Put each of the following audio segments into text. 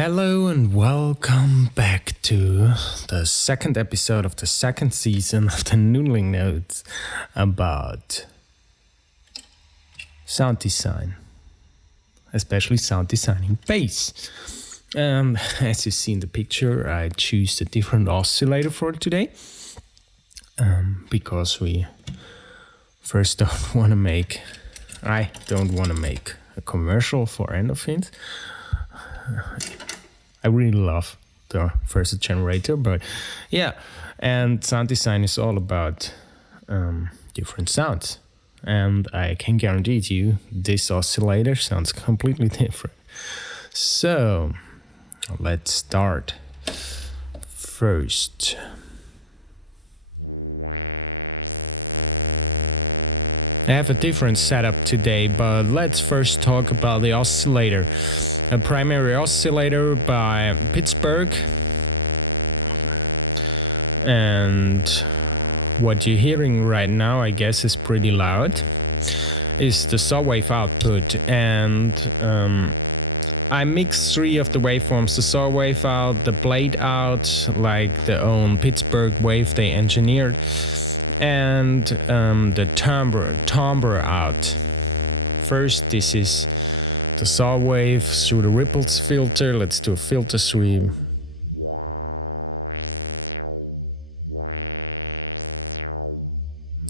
Hello and welcome back to the second episode of the second season of the Noodling Notes about sound design, especially sound design in bass. As you see in the picture, I choose a different oscillator for today because I don't want to make a commercial for endorphins. I really love the first generator, but yeah, and sound design is all about different sounds. And I can guarantee you this oscillator sounds completely different. So let's start. First, I have a different setup today, but let's first talk about the oscillator. A primary oscillator by Pittsburgh. And what you're hearing right now, I guess, is pretty loud, is the saw wave output. And I mixed three of the waveforms: the saw wave out, the blade out, like the own Pittsburgh wave they engineered, and the timbre out. First, this is the saw wave through the ripples filter. Let's do a filter sweep.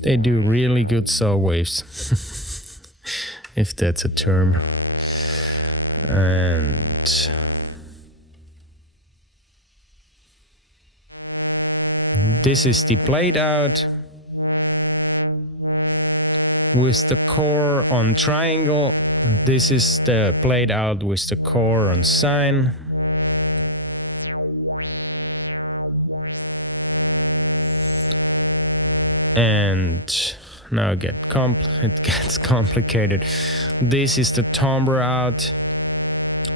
They do really good saw waves, if that's a term. And this is the blade out with the core on triangle. This is the blade out with the core on sine. And now it gets complicated. This is the timbre out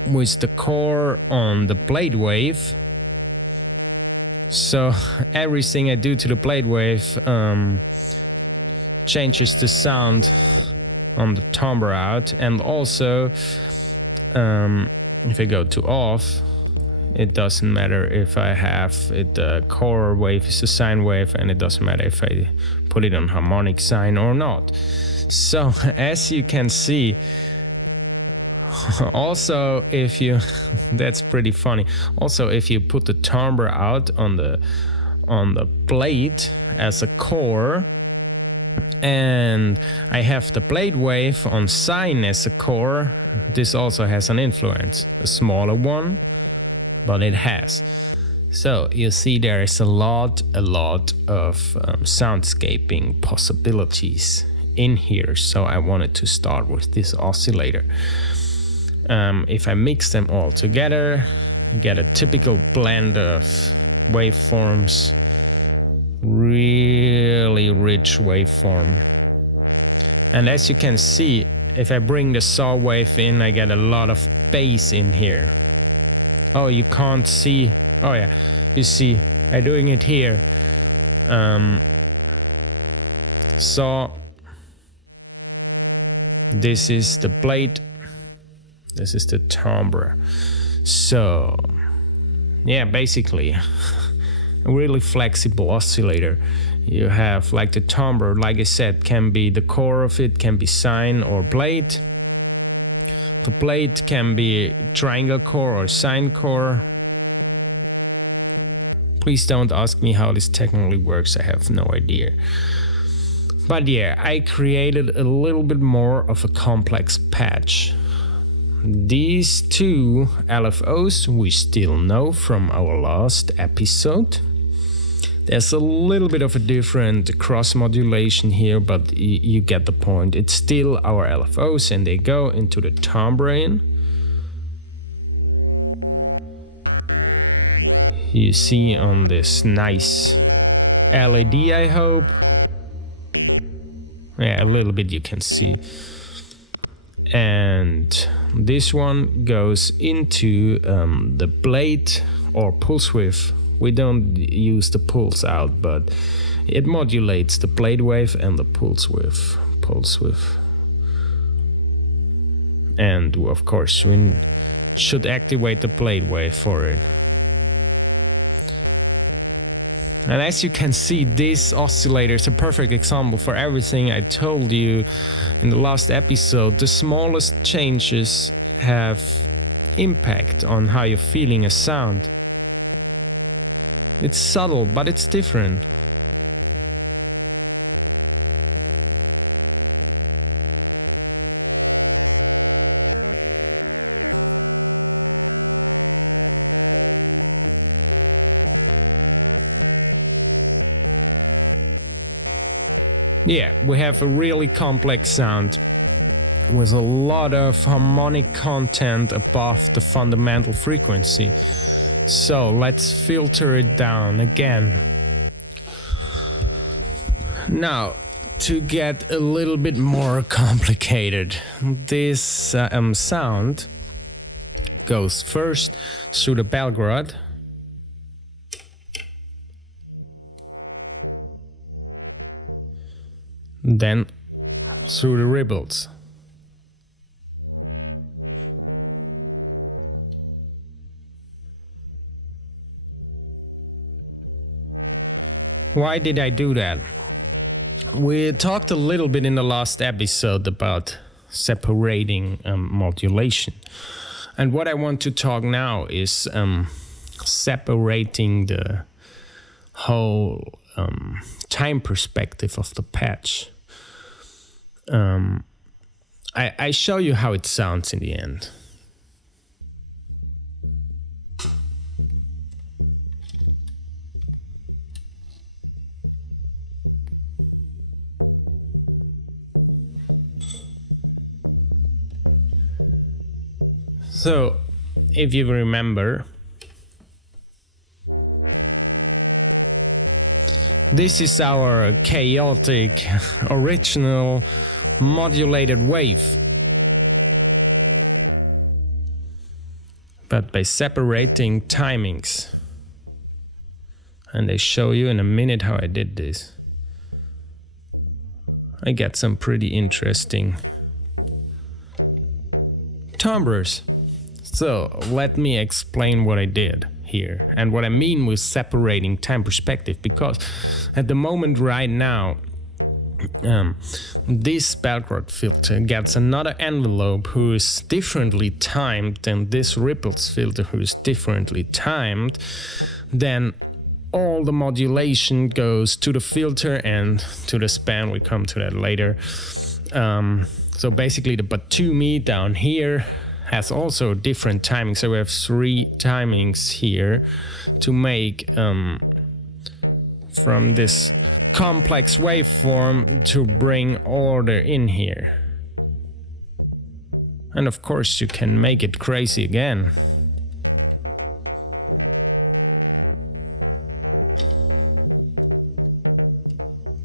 with the core on the blade wave. So everything I do to the blade wave changes the sound on the timbre out. And also if I go to off, it doesn't matter if I have it, the core wave is a sine wave, and it doesn't matter if I put it on harmonic sine or not. So as you can see, also if you that's pretty funny, also if you put the timbre out on the blade as a core, and I have the blade wave on sine as a core, this also has an influence. A smaller one, but it has. So you see there is a lot of soundscaping possibilities in here. So I wanted to start with this oscillator. If I mix them all together, I get a typical blend of waveforms. Really rich waveform. And as you can see, if I bring the saw wave in, I get a lot of bass in here. Oh, you can't see. Oh yeah, you see, I'm doing it here. So this is the blade, this is the timbre. So yeah, basically a really flexible oscillator. You have like the timbre, like I said, can be the core of it, can be sine or blade. The blade can be triangle core or sine core. Please don't ask me how this technically works, I have no idea. But yeah, I created a little bit more of a complex patch. These two LFOs we still know from our last episode. There's a little bit of a different cross modulation here, but you get the point. It's still our LFOs, and they go into the timbre. You see on this nice LED, I hope. Yeah, a little bit you can see. And this one goes into the blade or pulse width. We don't use the pulse out, but it modulates the blade wave and the pulse width. And of course, when should activate the blade wave for it. And as you can see, this oscillator is a perfect example for everything I told you in the last episode. The smallest changes have impact on how you're feeling a sound. It's subtle, but it's different. Yeah, we have a really complex sound with a lot of harmonic content above the fundamental frequency. So let's filter it down again. Now, to get a little bit more complicated, this sound goes first through the Belgrade, then through the ripples. Why did I do that? We talked a little bit in the last episode about separating modulation. And what I want to talk now is separating the whole time perspective of the patch. I show you how it sounds in the end. So, if you remember, this is our chaotic, original, modulated wave. But by separating timings, and I show you in a minute how I did this, I get some pretty interesting timbres. So let me explain what I did here and what I mean with separating time perspective, because at the moment right now, this Belgrade filter gets another envelope who is differently timed than this ripples filter who is differently timed. Then all the modulation goes to the filter and to the span. We come to that later. So basically the part2 down here has also different timings. So we have 3 timings here to make from this complex waveform to bring order in here. And of course you can make it crazy again.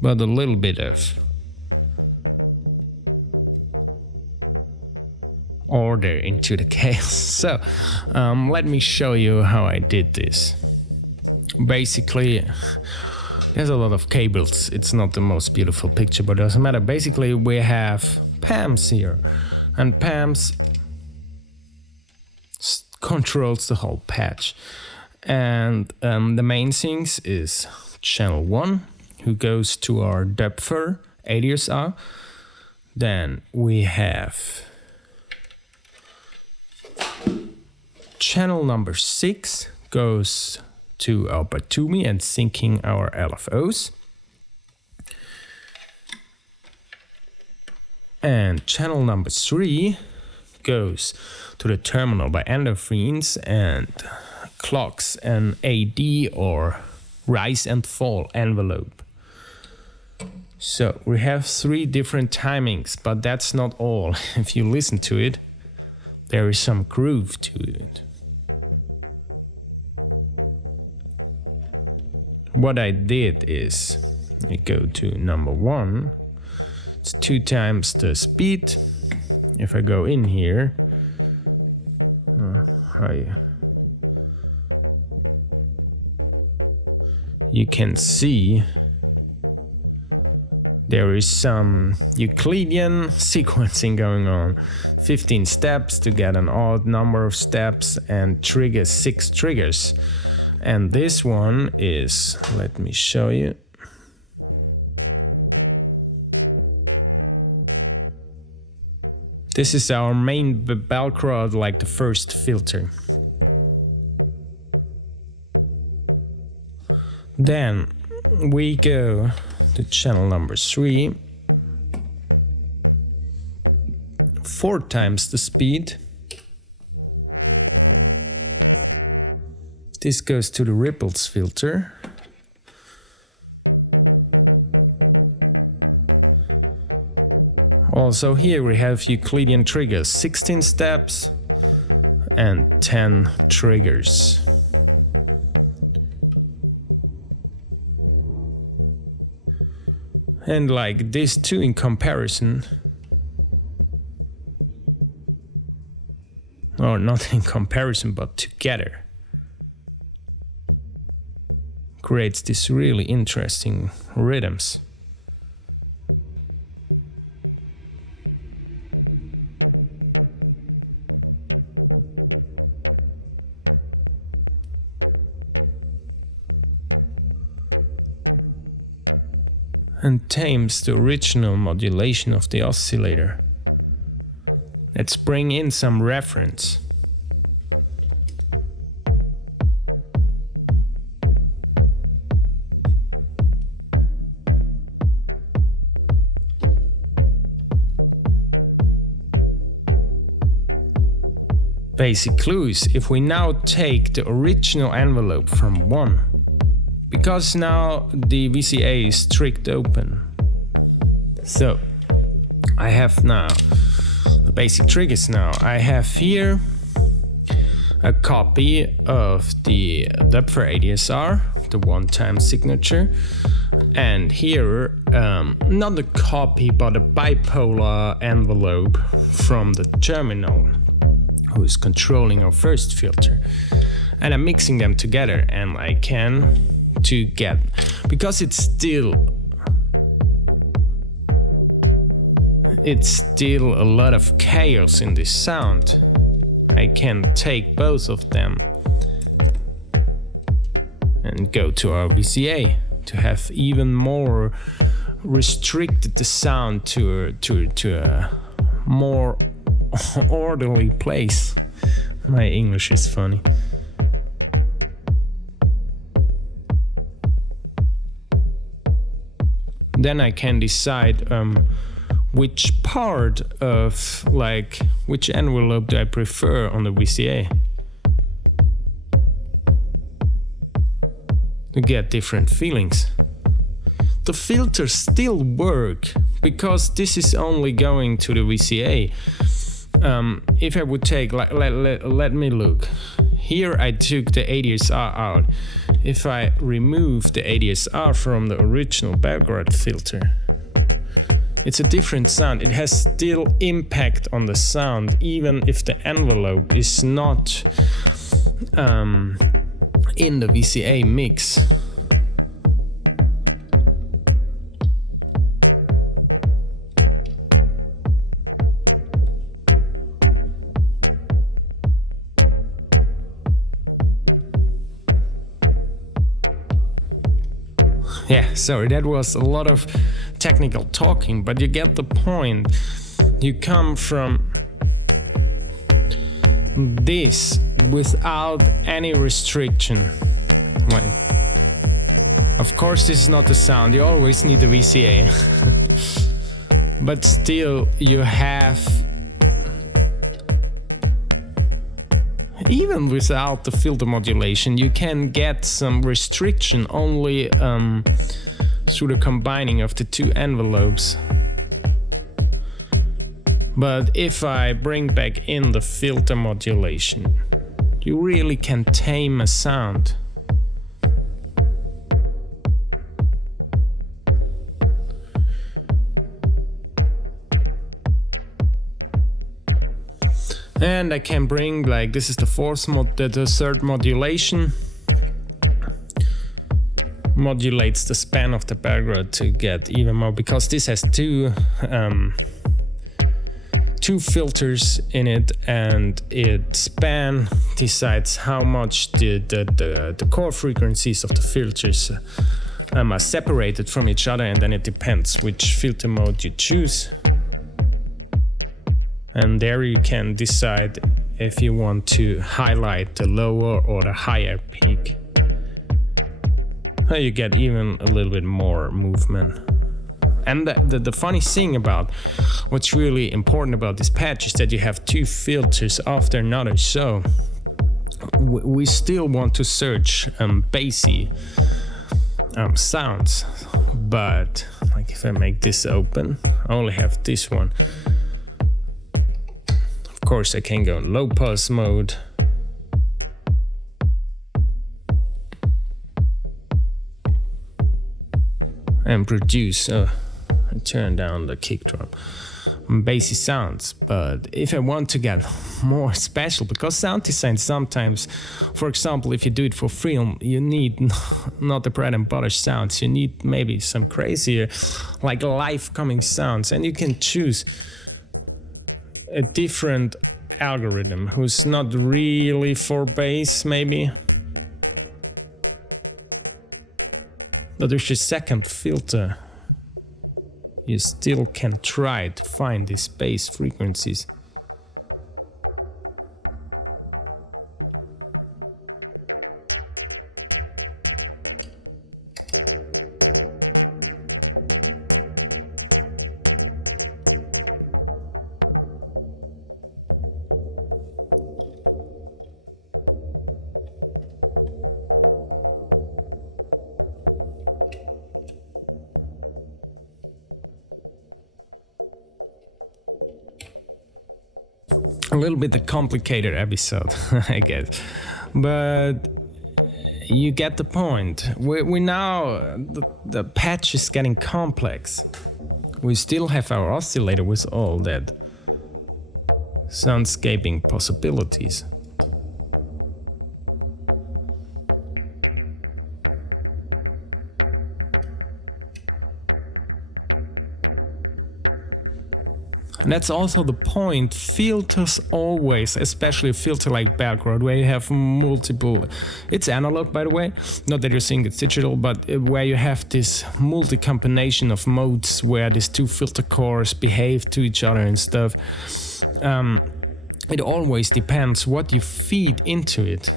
But a little bit of order into the chaos. So let me show you how I did this. Basically, there's a lot of cables. It's not the most beautiful picture, but it doesn't matter. Basically, we have PAMs here, and PAMs controls the whole patch. And the main things is channel 1, who goes to our depther alias. Then we have channel number 6 goes to our part2 and syncing our LFOs. And channel number 3 goes to the terminal by endorphins and clocks an AD or rise and fall envelope. So we have 3 different timings, but that's not all. If you listen to it, there is some groove to it. What I did is I go to number 1. It's 2 times the speed. If I go in here, you can see There is some Euclidean sequencing going on. 15 steps to get an odd number of steps and trigger 6 triggers. And this one is, let me show you. This is our main bell crowd, like the first filter. Then we go to channel number 3. 4 times the speed. This goes to the ripples filter. Also here we have Euclidean triggers, 16 steps and 10 triggers. And like these two in comparison, or not in comparison but together, creates these really interesting rhythms. And tames the original modulation of the oscillator. Let's bring in some reference. Basic clues. If we now take the original envelope from 1, because now the VCA is strict open. So I have now the basic triggers now. I have here a copy of the Doepfer ADSR, the one-time signature, and here not a copy but a bipolar envelope from the terminal who is controlling our first filter. And I'm mixing them together, and I can to get, because it's still a lot of chaos in this sound, I can take both of them and go to our VCA to have even more restricted the sound to a more orderly place. My English is funny. Then I can decide which part of, like, which envelope do I prefer on the VCA to get different feelings. The filters still work because this is only going to the VCA. If I would take, let me look. Here I took the ADSR out. If I remove the ADSR from the original Belgrade filter, it's a different sound. It has still impact on the sound, even if the envelope is not in the VCA mix. Yeah, sorry, that was a lot of technical talking, but you get the point. You come from this without any restriction. Like, of course, this is not the sound, you always need the VCA. But still, you have, even without the filter modulation, you can get some restriction only through the combining of the two envelopes. But if I bring back in the filter modulation, you really can tame a sound. And I can bring, like, this is the third modulation. modulates the span of the background to get even more, because this has two filters in it, and it span decides how much the core frequencies of the filters are separated from each other, and then it depends which filter mode you choose. And there you can decide if you want to highlight the lower or the higher peak. You get even a little bit more movement. And the funny thing about what's really important about this patch is that you have two filters after another. So we still want to search bassy sounds, but like if I make this open, I only have this one. Of course, I can go low pass mode. And produce, I turn down the kick drum, bassy sounds. But if I want to get more special, because sound design sometimes, for example, if you do it for film, you need not the bread and butter sounds, you need maybe some crazier, like live coming sounds, and you can choose a different algorithm who's not really for bass maybe. But there's a second filter. You still can try to find these bass frequencies. A little bit a complicated episode, I guess, but you get the point. We now, the patch is getting complex. We still have our oscillator with all that soundscaping possibilities. And that's also the point. Filters always, especially a filter like background, where you have multiple, it's analog by the way, not that you're saying it's digital, but where you have this multi-combination of modes where these two filter cores behave to each other and stuff. It always depends what you feed into it.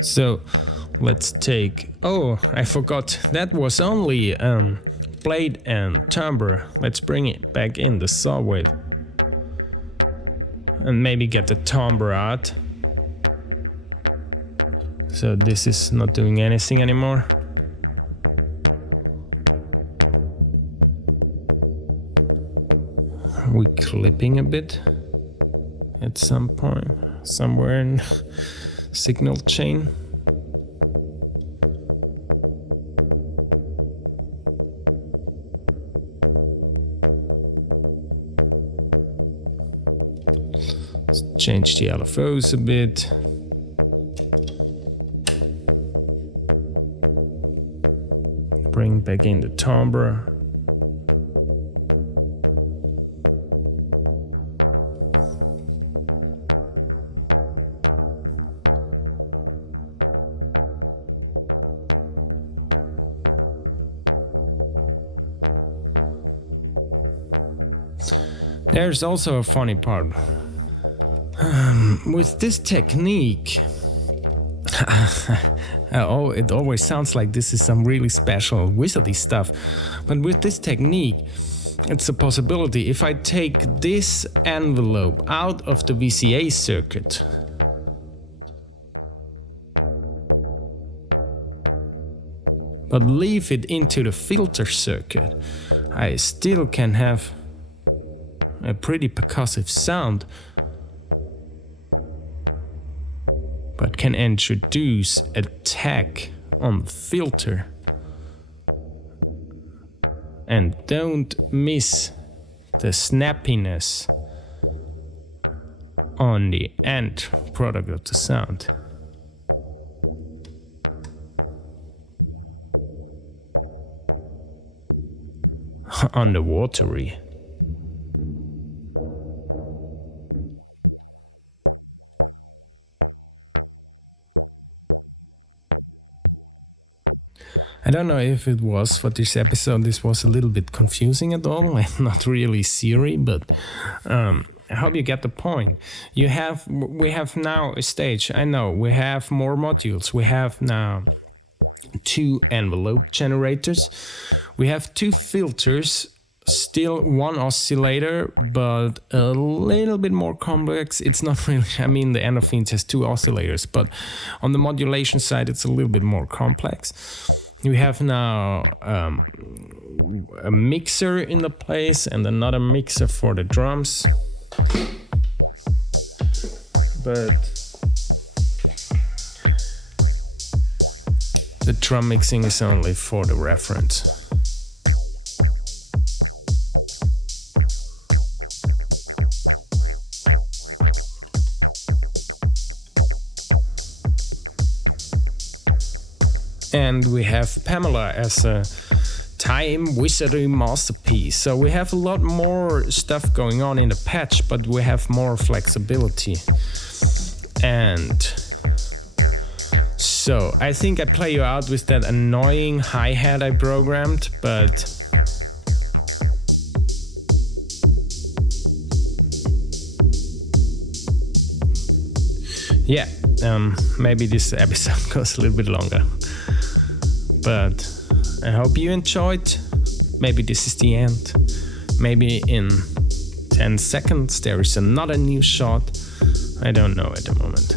So let's take, oh, I forgot, that was only blade and timbre. Let's bring it back in the saw wave and maybe get the timbre out. So this is not doing anything anymore. Are we clipping a bit at some point, somewhere in signal chain? Let's change the LFOs a bit. Bring back in the timbre. There's also a funny part. With this technique, oh, it always sounds like this is some really special wizardy stuff. But with this technique, it's a possibility. If I take this envelope out of the VCA circuit, but leave it into the filter circuit, I still can have a pretty percussive sound, but can introduce a tag on the filter. And don't miss the snappiness on the end product of the sound. Underwatery. I don't know if it was for this episode, this was a little bit confusing at all and not really Siri, but I hope you get the point. We have now a stage. I know we have more modules. We have now 2 envelope generators. We have 2 filters, still 1 oscillator, but a little bit more complex. It's not really, I mean, the endorphin has 2 oscillators, but on the modulation side, it's a little bit more complex. We have now a mixer in the place and another mixer for the drums. But the drum mixing is only for the reference. And we have Pamela as a time wizardry masterpiece. So we have a lot more stuff going on in the patch, but we have more flexibility. And so I think I play you out with that annoying hi-hat I programmed, but yeah, maybe this episode goes a little bit longer. But I hope you enjoyed. Maybe this is the end. Maybe in 10 seconds there is another new shot. I don't know at the moment.